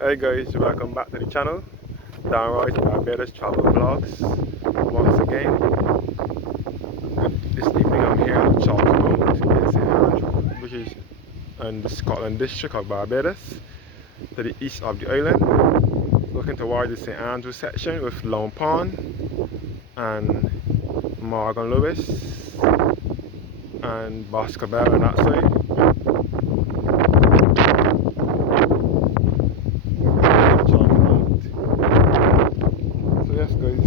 Hey guys, welcome back to the channel. Downright Barbados travel vlogs. Once again, this evening I'm here at Chalky in St Andrew, which is in the Scotland district of Barbados, to the east of the island, looking towards the St Andrew section with Lone Pond and Morgan Lewis and Boscobel on that side. So yes guys,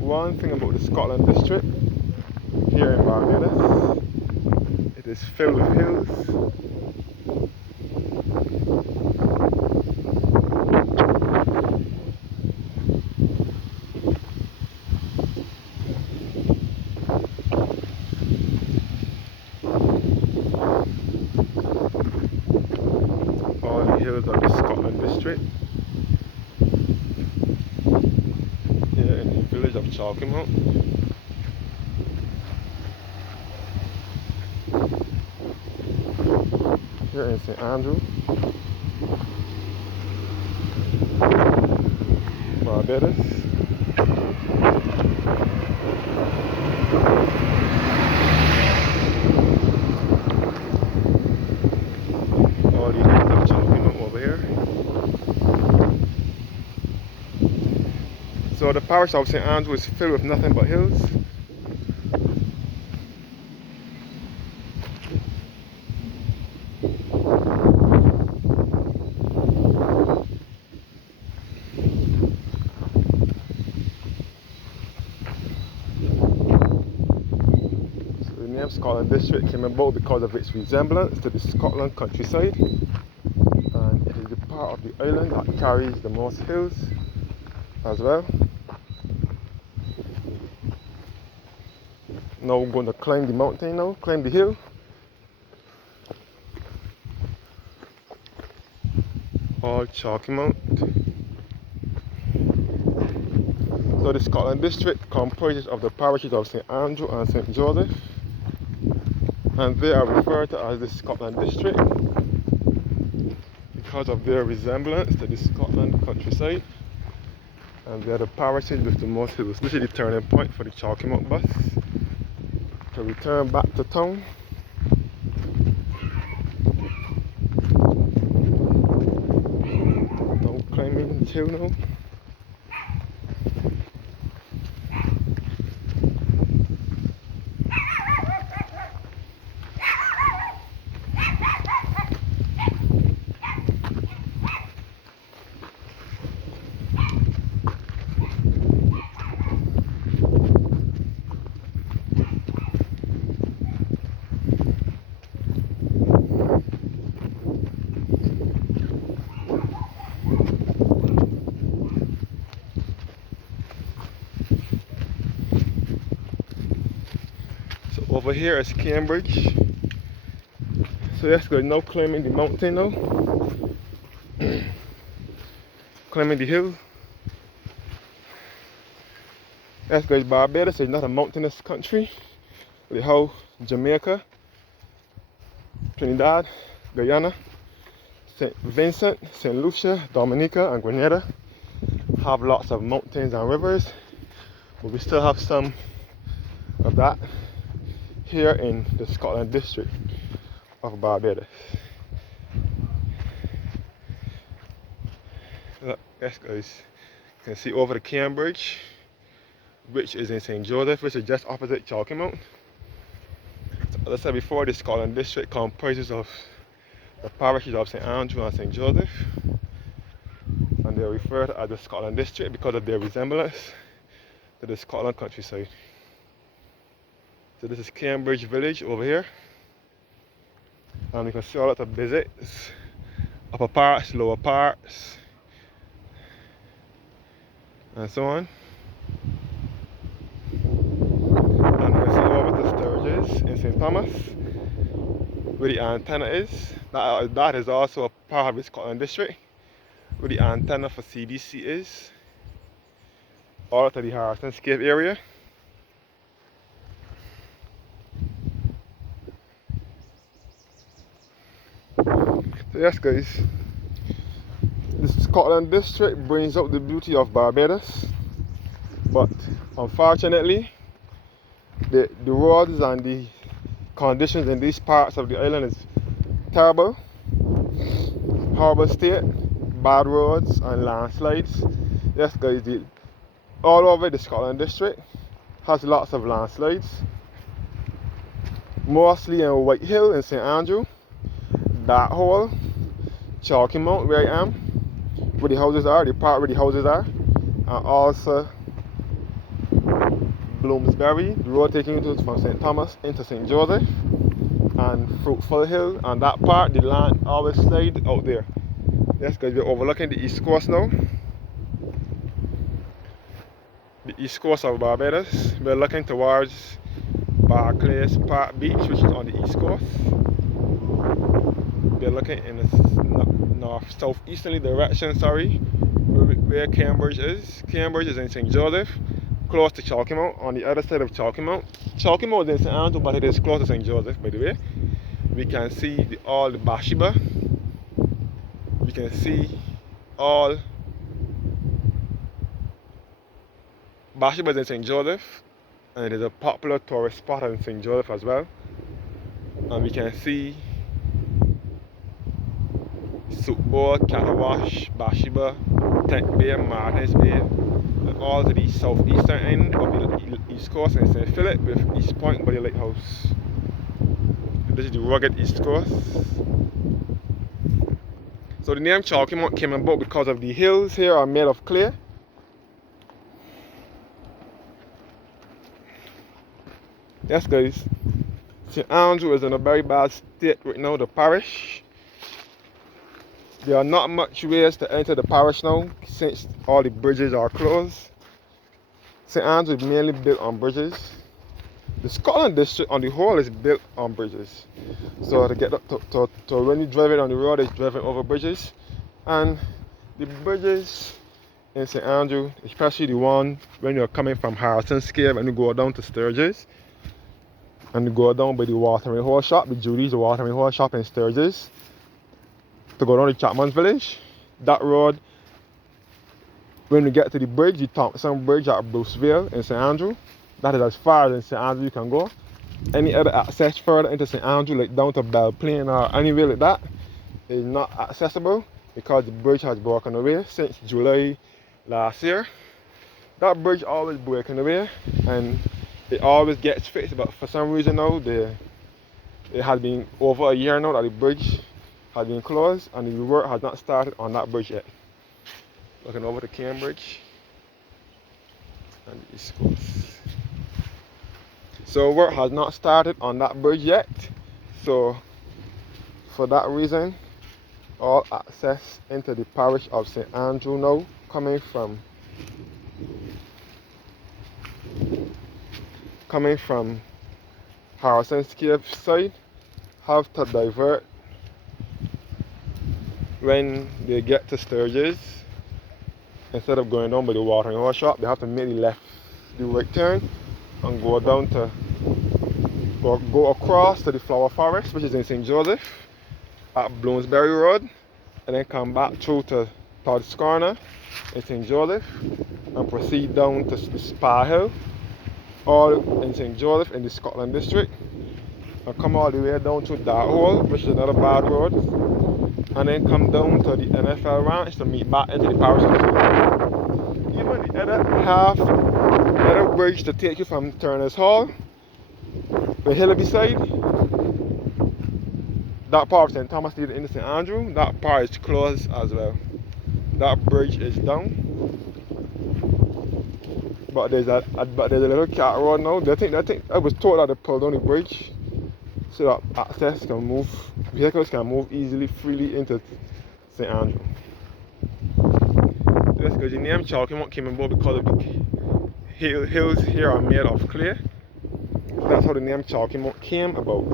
one thing about the Scotland district here in Barbados, it is filled with hills. All the hills of the Scotland district here in the village of Chalky. Here in St Andrew, Barbados. All the hills of Chalky over here. So the parish of St Andrew is filled with nothing but hills. The name Scotland District came about because of its resemblance to the Scotland countryside, and it is the part of the island that carries the most hills as well. Now we're going to climb the mountain now, climb the hill. All Chalky Mount. So the Scotland District comprises of the parishes of St Andrew and St Joseph, and they are referred to as the Scotland District because of their resemblance to the Scotland countryside, and they are the parishes with the most hills. This is the turning point for the Chalky Mount bus to return back to town. Now climbing the hill now. So over here is Cambridge. So yes guys, now climbing the mountain now. Climbing the hill. Yes guys, Barbados is not a mountainous country. We have Jamaica, Trinidad, Guyana, St. Vincent, St. Lucia, Dominica and Grenada have lots of mountains and rivers, but we still have some of that here in the Scotland district of Barbados. Look, yes guys, you can see over the Cambridge, which is in St. Joseph, which is just opposite Chalky Mount. So, as I said before, the Scotland district comprises of the parishes of St. Andrew and St. Joseph, and they are referred to as the Scotland district because of their resemblance to the Scotland countryside. So this is Cambridge village over here, and you can see a lot of visits, upper parts, lower parts, and so on. And you can see over the Sturges in St. Thomas, where the antenna is. That is also a part of the Scotland district, where the antenna for CBC is. All to the Harrison Cave area. So yes guys, The Scotland district brings out the beauty of Barbados, but unfortunately, the roads and the conditions in these parts of the island is terrible. Horrible state, bad roads and landslides. Yes guys, all over the Scotland district has lots of landslides. Mostly in Whitehill in St Andrew, that hole, Chalky Mount where I am, where the houses are, the part where the houses are, and also Bloomsbury, the road taking you from St Thomas into St Joseph, and Fruitful Hill, and that part, the land always slide out there. Yes guys, we're overlooking the east coast now. The east coast of Barbados. We're looking towards Barclays Park Beach, which is on the east coast. We're looking in the southeasterly direction, where Cambridge is. Cambridge is in St Joseph, close to Chalky Mount, on the other side of Chalky Mount. Chalky Mount is in St Andrew, but it is close to St Joseph, by the way. We can see all the Bathsheba. We can see all Bathsheba is in St Joseph, and it is a popular tourist spot in St Joseph as well. And we can see Soapboard, Catawash, Bathsheba, Tent Bay, Martins Bay, and all to the southeastern end of the east coast in St Philip with East Point by the lighthouse. This is the rugged east coast. So the name Chalky Mount came about because of the hills here are made of clay. Yes guys, St Andrew is in a very bad state right now, the parish. There are not much ways to enter the parish now since all the bridges are closed. St Andrew is mainly built on bridges. The Scotland district on the whole is built on bridges. So to get up to when you drive it on the road, it's driving over bridges. And the bridges in St Andrew, especially the one when you're coming from Harrison's Cave and you go down to Sturgis, and you go down by the watering hole shop, the Judy's watering hole shop in Sturgis, to go down to Chapman's Village. That road, when you get to the bridge, the Thompson Bridge at Bruceville in St Andrew, that is as far as in St Andrew you can go. Any other access further into St Andrew, like down to Belplain or anywhere like that, is not accessible because the bridge has broken away since July last year. That bridge always breaking away and it always gets fixed, but for some reason now it has been over a year now that the bridge has been closed and the work has not started on that bridge yet. Looking over to Cambridge and the east coast. So work has not started on that bridge yet. So for that reason, all access into the parish of St Andrew now coming from Harrison's Cave side have to divert when they get to Sturgis. Instead of going down by the watering hole shop, they have to make the right turn and go down to go across to the Flower Forest, which is in St Joseph at Bloomsbury Road, and then come back through to Todd's Corner in St Joseph and proceed down to the Spa Hill, all in St Joseph in the Scotland district, and come all the way down to Darthole, which is another bad road, and then come down to the NFL Ranch to meet back into the parish. Even the other bridge to take you from Turner's Hall, the Hillaby side, that part of St Thomas leading into St Andrew, that part is closed as well. That bridge is down. But there's a little cat road now. I think I was told that they pulled down the bridge so that access can move, vehicles can move easily, freely into St Andrew. That's because the name Chalky Mount came about because of the hills here are made of clay. That's how the name Chalky Mount came about.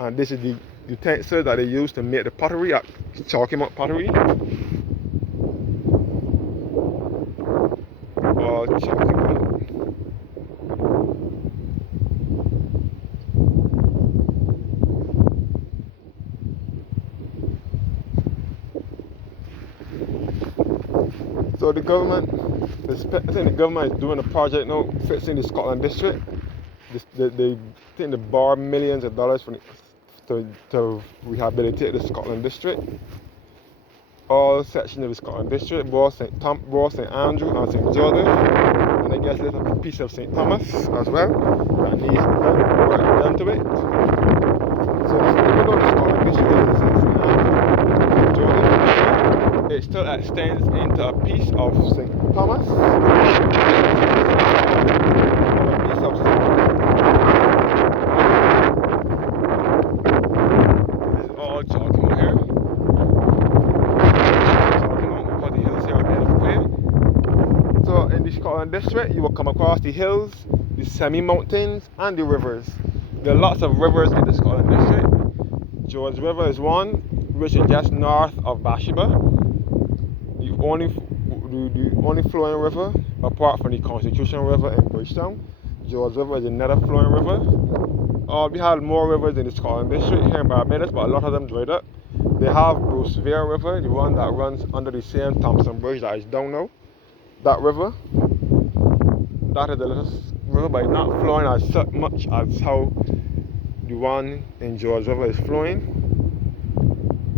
And this is the utensil that they use to make the pottery at Chalky Mount Pottery. Or Chalky Mount. So the government, I think the government is doing a project now fixing the Scotland district. They think they borrow millions of dollars to rehabilitate the Scotland district. All sections of the Scotland district, both St. Andrew and St. Joseph, and I guess a little piece of St. Thomas as well that needs work done to it. So even though the Scotland district is in St. Andrew, St. Joseph, it still extends into a piece of St. Thomas and a piece of St. This is all Chalky here. So in the Scotland district, you will come across the hills, the semi-mountains, and the rivers. There are lots of rivers in the Scotland district. George River is one, which is just north of Bathsheba. The only flowing river, apart from the Constitution River in Bridgetown. George River is another flowing river. We have more rivers in the Scotland district here in Barbados, but a lot of them dried up. They have Bruce Vere River, the one that runs under the same Thompson Bridge that is down now. That river, that is the little river, but it's not flowing as much as how the one in George River is flowing.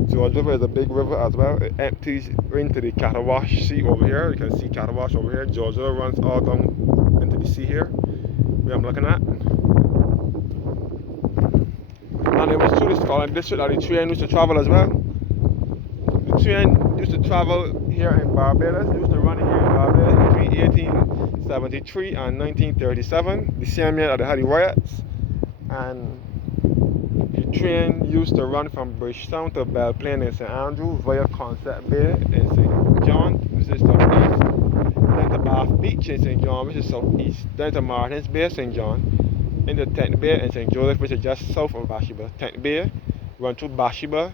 George River is a big river as well. It empties into the Catterwash Sea over here. You can see Catterwash over here. George River runs all down into the sea here, where I'm looking at. And it was through the Scotland district that the train used to travel as well. The train used to travel here in Barbados. It used to run here in Barbados between 1873 and 1937, the same year that they had the riots. And the train used to run from Bridgetown to Belplain in St. Andrew via Concept Bay in St. John, which is southeast, then to Bath Beach in St. John, which is southeast, then to Martins Bay, St. John, into Tent Bay in St. Joseph, which is just south of Bathsheba. Tent Bay, run through Bathsheba,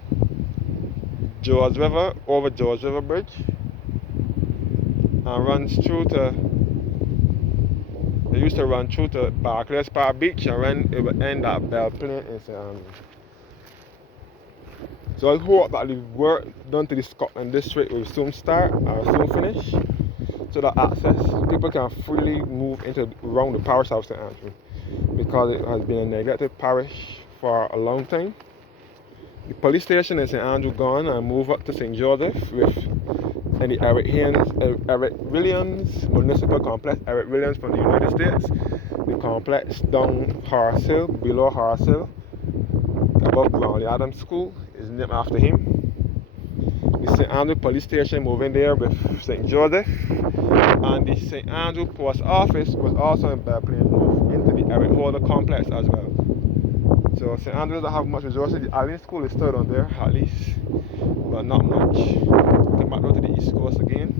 George River, over George River Bridge, and runs through to, they used to run through to Barclays Park Beach, and it would end at Belplain in St. Andrew. So I hope that the work done to the Scotland district will soon start or soon finish, so that people can freely move around the parish of St. Andrew, because it has been a neglected parish for a long time. The police station in St. Andrew gone and moved up to St. Joseph with the Eric Williams Municipal Complex. Eric Williams from the United States. The complex down Horace Hill, below Horace Hill, above Brownlee Adams School, is named after him. The St. Andrew police station moving there with St. Joseph, and the St. Andrew post office was also in Belplain, moved into the Eric Holder complex as well. So St. Andrew doesn't have much resources. The Allen School is still on there at least, but not much. Come back down to the East Coast again.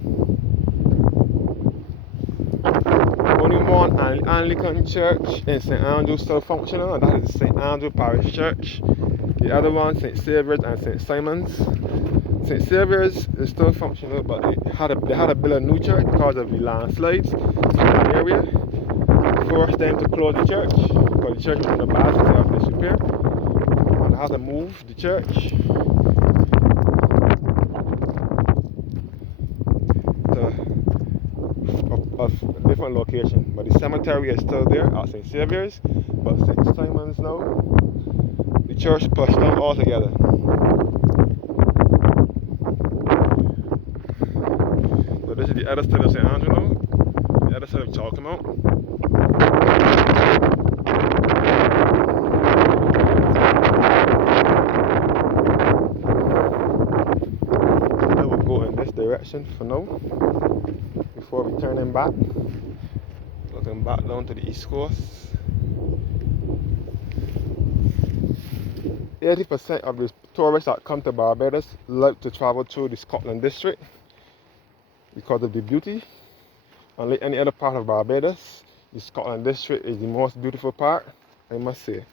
Only one Anglican church in St. Andrew still functional, and that is the St. Andrew Parish Church. The other one, St. Saviour's and St. Simon's. St. Saviour's is still functional, but they had to build a new church because of the landslides in the area. Forced them to close the church because the church was in a bad state of disrepair, and they had to move the church to a different location. But the cemetery is still there at St. Saviour's, but St. Simon's now, the church pushed down altogether. So this is the other side of St. Andrew now, the other side of Chalky. Direction for now, before we turn them back, looking back down to the East Coast. 80% of the tourists that come to Barbados like to travel through the Scotland district because of the beauty. Unlike any other part of Barbados, the Scotland district is the most beautiful part, I must say.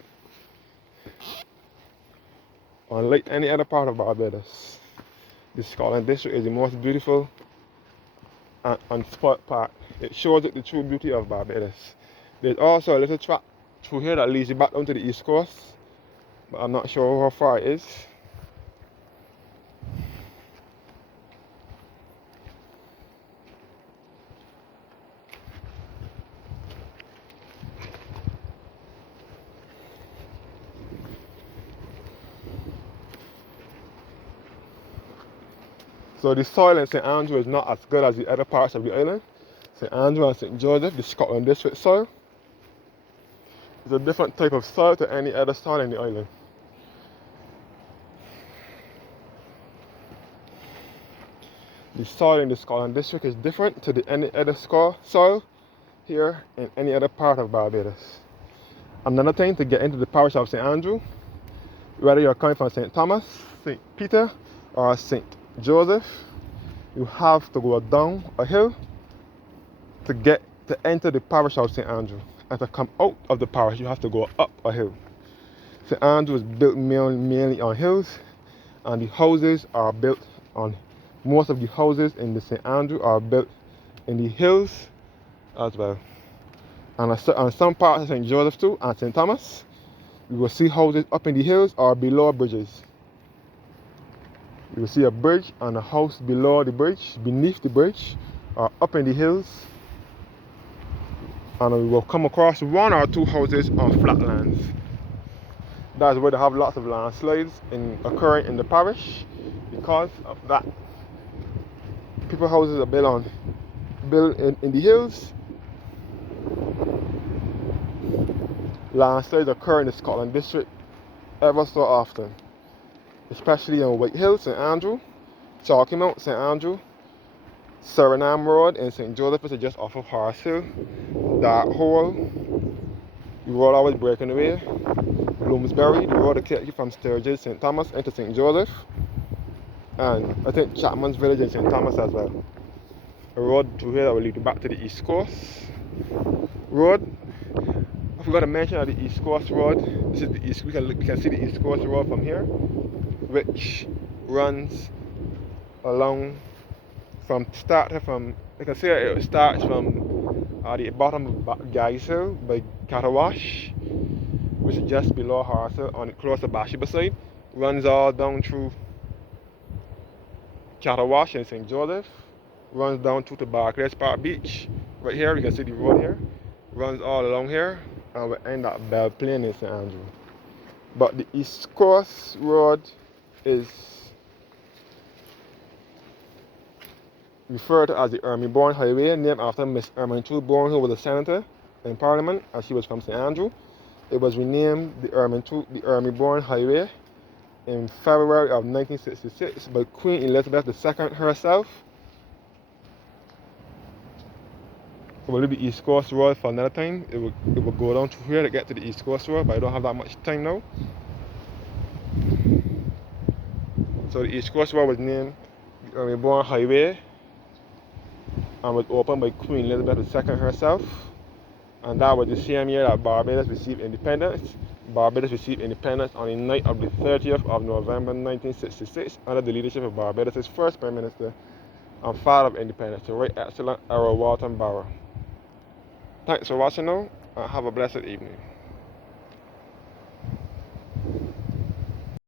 Unlike any other part of Barbados, the Scotland district is the most beautiful and spot part. It shows the true beauty of Barbados. There's also a little track through here that leads you back down to the East Coast, but I'm not sure how far it is. So the soil in St. Andrew is not as good as the other parts of the island. St. Andrew and St. Joseph, the Scotland district soil, is a different type of soil to any other soil in the island. The soil in the Scotland district is different to any other soil here in any other part of Barbados. Another thing, to get into the parish of St. Andrew, whether you're coming from St. Thomas, St. Peter, or St. Joseph, you have to go down a hill to enter the parish of St. Andrew. And to come out of the parish, you have to go up a hill. St. Andrew is built mainly on hills, and the houses are built on, most of the houses in the St. Andrew are built in the hills as well. And on some parts of St. Joseph too, and St. Thomas, you will see houses up in the hills or below bridges. You will see a bridge and a house below the bridge, beneath the bridge, or up in the hills. And we will come across one or two houses on flatlands. That's where they have lots of landslides occurring in the parish. Because of that, people's houses are built in the hills. Landslides occur in the Scotland district ever so often, especially on White Hill, St. Andrew, Chalky Mount, St. Andrew, Suriname Road in St. Joseph, which is just off of Horse Hill, Dark Hole, the road always breaking away, Bloomsbury, the road that takes you from Sturgis, St. Thomas into St. Joseph, and I think Chapman's Village in St. Thomas as well. A road through here that will lead you back to the East Coast Road. I forgot to mention that the East Coast Road, this is the East, we can see the East Coast Road from here, which runs along you can see it starts from the bottom of Guys Hill by Catawash, which is just below Horse Hill on the close to Bathsheba side, runs all down through Catawash and St. Joseph, runs down to Barclays Park Beach. Right here, you can see the road here, runs all along here, and we end at Belle Plaine in St. Andrew. But the East Coast Road is referred to as the Ermy-Bourne Highway, named after Miss Ermine Bourne, who was a senator in Parliament, and she was from St. Andrew. It was renamed the Ermy-Bourne Highway in February of 1966 by Queen Elizabeth II herself. We'll leave the East Coast Road for another time. It will go down through here to get to the East Coast Road, but I don't have that much time now. So the East Coast Road was named the Ermy-Bourne Highway and was opened by Queen Elizabeth II herself. And that was the same year that Barbados received independence. Barbados received independence on the night of the 30th of November 1966 under the leadership of Barbados' first Prime Minister and father of independence, the Right Excellent Errol Walton Barrow. Thanks for watching now, and have a blessed evening.